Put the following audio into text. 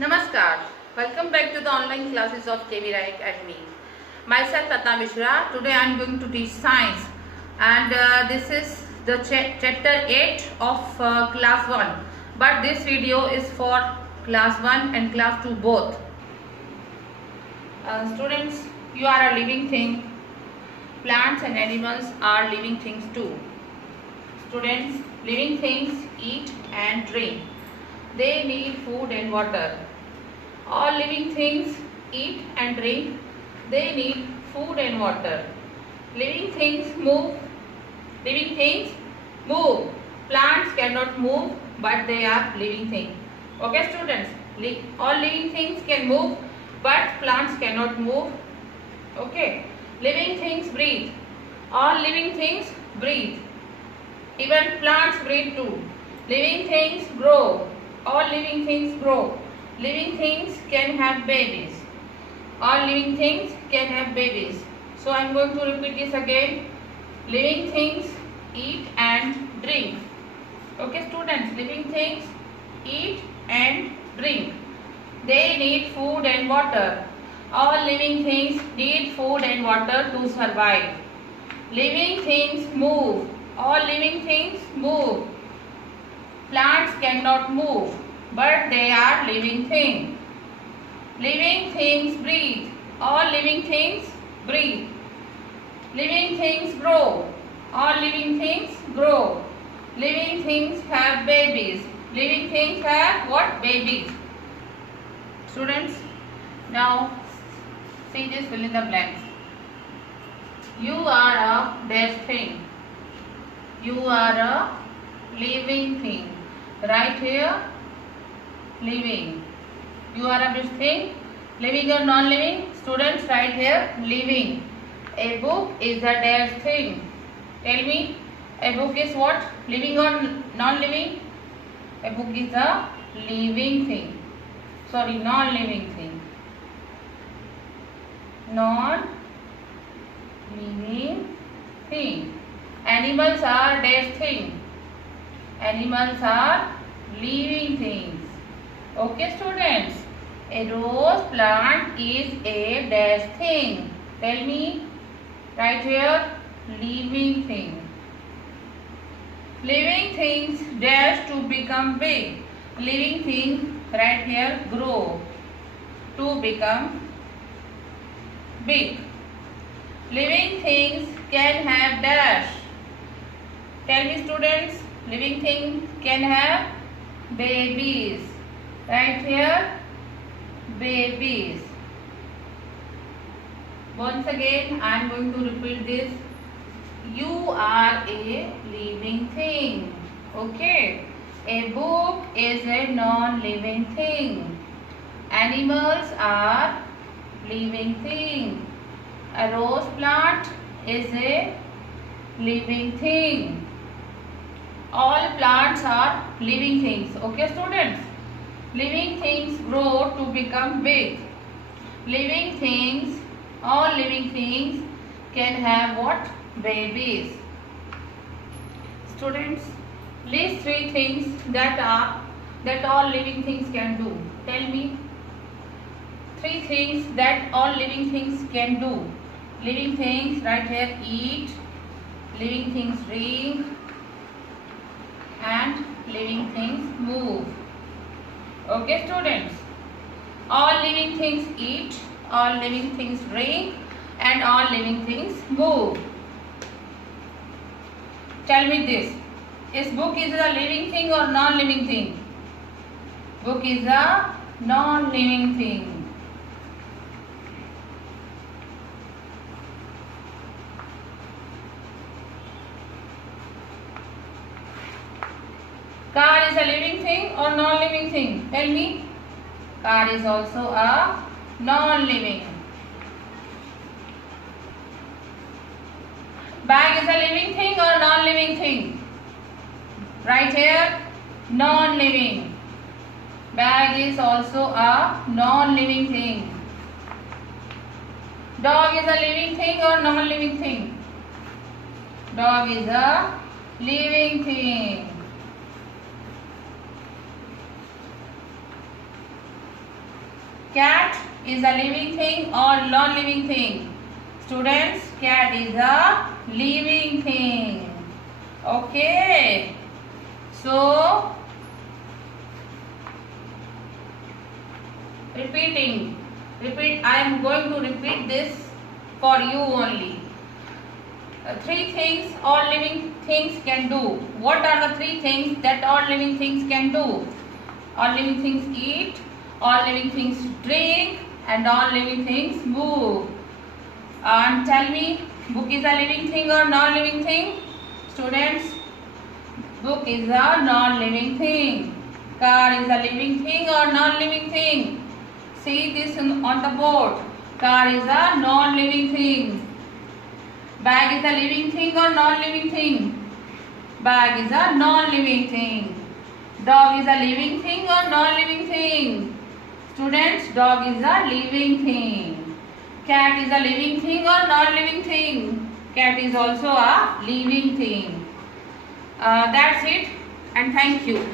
Namaskar. Welcome back to the online classes of KV Rai Academy. Myself Ratna Mishra. Today I am going to teach science, and this is the chapter 8 of class 1. But this video is for class 1 and class 2 both. Students, you are a living thing. Plants and animals are living things too. Students, living things eat and drink. They need food and water. All living things eat and drink. They need food and water. Living things move. Living things move. Plants cannot move, but they are living things. Okay, students? All living things can move, but plants cannot move. Okay. Living things breathe. All living things breathe. Even plants breathe too. Living things grow. All living things grow. Living things can have babies. All living things can have babies. So I am going to repeat this again. Living things eat and drink. Okay, students, living things eat and drink. They need food and water. All living things need food and water to survive. Living things move. All living things move. Plants cannot move, but they are living things. Living things breathe. All living things breathe. Living things grow. All living things grow. Living things have babies. Living things have what? Babies. Students, now see this, fill in the blanks. You are a dash thing. You are a living thing. Right here, living. You are a which thing? Living or non-living? Students, right here, living. A book is a dash thing. Tell me, a book is what? Living or non-living? A book is a living thing. Sorry, non-living thing. Non-living thing. Animals are dash thing. Animals are living things. Okay, students. A rose plant is a dash thing. Tell me. Right here, living thing. Living things dash to become big. Living things right here grow to become big. Living things can have dash. Tell me, students. Living things can have babies. Right here, babies. Once again, I am going to repeat this. You are a living thing. Okay. A book is a non-living thing. Animals are living thing. A rose plant is a living thing. All plants are living things. Okay, students? Living things grow to become big. Living things, all living things can have what? Babies. Students, list 3 things that all living things can do. Tell me 3 things that all living things can do. Living things right here eat, living things drink, and living things move. Okay, students? All living things eat, all living things drink, and all living things move. Tell me this. Is book is a living thing or non-living thing? Book is a non-living thing. Car is a living thing or non-living thing? Tell me. Car is also a non-living. Bag is a living thing or non-living thing? Right here, non-living. Bag is also a non-living thing. Dog is a living thing or non-living thing? Dog is a living thing. Cat is a living thing or non-living thing? Students, cat is a living thing. Okay. So, repeat. I am going to repeat this for you only. Three things all living things can do. What are the three things that all living things can do? All living things eat, all living things drink, and all living things move. And tell me, book is a living thing or non-living thing? Students, book is a non-living thing. Car is a living thing or non-living thing? See this on the board. Car is a non-living thing. Bag is a living thing or non-living thing? Bag is a non-living thing. Dog is a living thing or non-living thing? Students, dog is a living thing. Cat is a living thing or non-living thing? Cat is also a living thing. That's it, and thank you.